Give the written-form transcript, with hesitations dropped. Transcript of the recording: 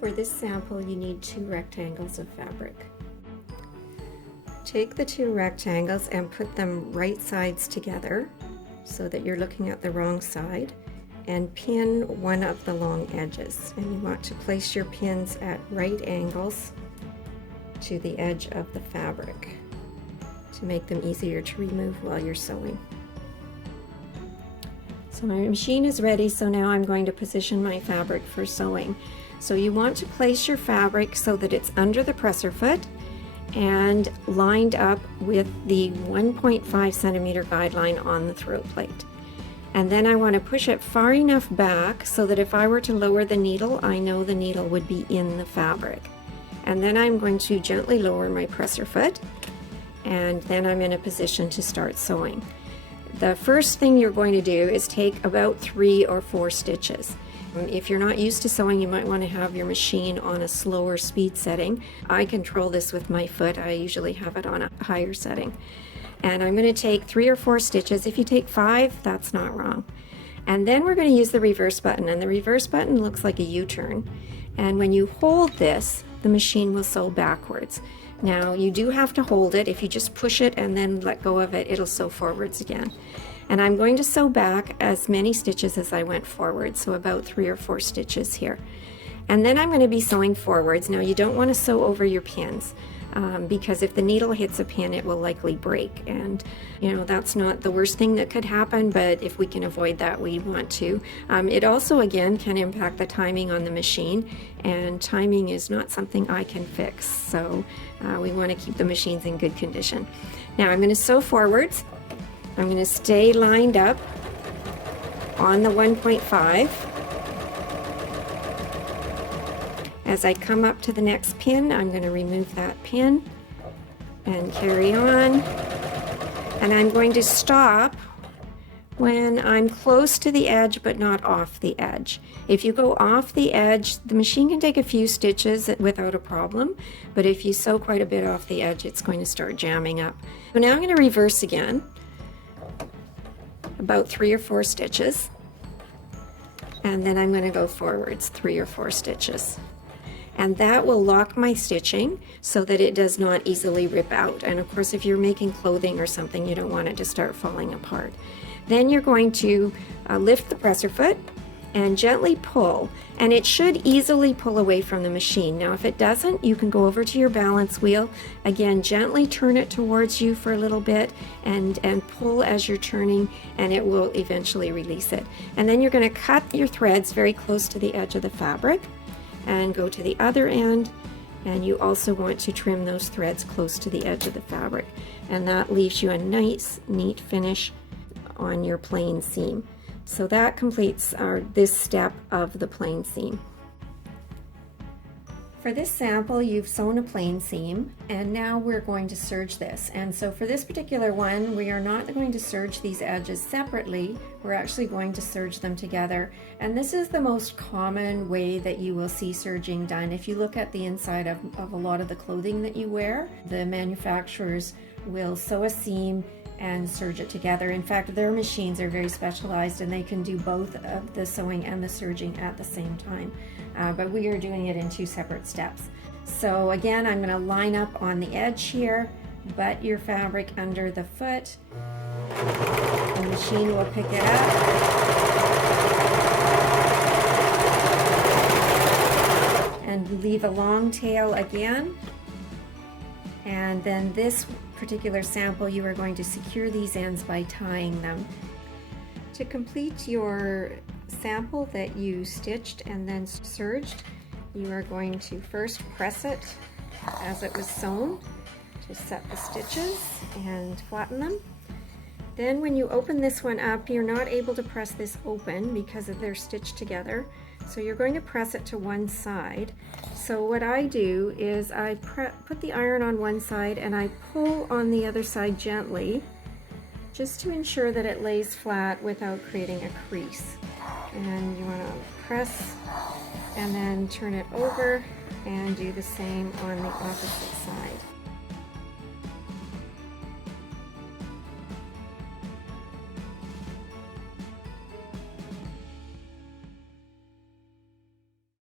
For this sample, you need 2 rectangles of fabric. Take the 2 rectangles and put them right sides together so that you're looking at the wrong side, and pin one of the long edges. And you want to place your pins at right angles to the edge of the fabric to make them easier to remove while you're sewing. So my machine is ready, so now I'm going to position my fabric for sewing. So you want to place your fabric so that it's under the presser foot and lined up with the 1.5 centimeter guideline on the throat plate. And then I want to push it far enough back so that if I were to lower the needle, I know the needle would be in the fabric. And then I'm going to gently lower my presser foot, and then I'm in a position to start sewing. The first thing you're going to do is take about 3 or 4 stitches. If you're not used to sewing, you might want to have your machine on a slower speed setting. I control this with my foot. I usually have it on a higher setting. And I'm going to take 3 or 4 stitches. If you take 5, that's not wrong. And then we're going to use the reverse button. And the reverse button looks like a U-turn. And when you hold this, the machine will sew backwards. Now, you do have to hold it. If you just push it and then let go of it, it'll sew forwards again. And I'm going to sew back as many stitches as I went forward, so about 3 or 4 stitches here. And then I'm going to be sewing forwards. Now, you don't want to sew over your pins because if the needle hits a pin, it will likely break. And you know, that's not the worst thing that could happen, but if we can avoid that, we want to. It also, again, can impact the timing on the machine, and timing is not something I can fix. So we want to keep the machines in good condition. Now, I'm going to sew forwards. I'm going to stay lined up on the 1.5. As I come up to the next pin, I'm going to remove that pin and carry on. And I'm going to stop when I'm close to the edge but not off the edge. If you go off the edge, the machine can take a few stitches without a problem, but if you sew quite a bit off the edge, it's going to start jamming up. So now I'm going to reverse again, about 3 or 4 stitches, and then I'm going to go forwards 3 or 4 stitches. And that will lock my stitching so that it does not easily rip out. And of course, if you're making clothing or something, you don't want it to start falling apart. Then you're going to lift the presser foot and gently pull, and it should easily pull away from the machine. Now, if it doesn't, you can go over to your balance wheel. Again, gently turn it towards you for a little bit and pull as you're turning, and it will eventually release it. And then you're going to cut your threads very close to the edge of the fabric and go to the other end, and you also want to trim those threads close to the edge of the fabric, and that leaves you a nice, neat finish on your plain seam. So that completes this step of the plain seam. For this sample, you've sewn a plain seam, and now we're going to serge this. And so for this particular one, we are not going to serge these edges separately. We're actually going to serge them together. And this is the most common way that you will see serging done. If you look at the inside of a lot of the clothing that you wear, the manufacturers will sew a seam and serge it together. In fact, their machines are very specialized and they can do both of the sewing and the serging at the same time. But we are doing it in 2 separate steps. So again, I'm going to line up on the edge here, butt your fabric under the foot. The machine will pick it up. And leave a long tail again. And then this particular sample, you are going to secure these ends by tying them. To complete your sample that you stitched and then serged, you are going to first press it as it was sewn to set the stitches and flatten them. Then when you open this one up, you're not able to press this open because they're stitched together. So you're going to press it to one side. So what I do is I put the iron on one side and I pull on the other side gently, just to ensure that it lays flat without creating a crease. And you want to press and then turn it over and do the same on the opposite side.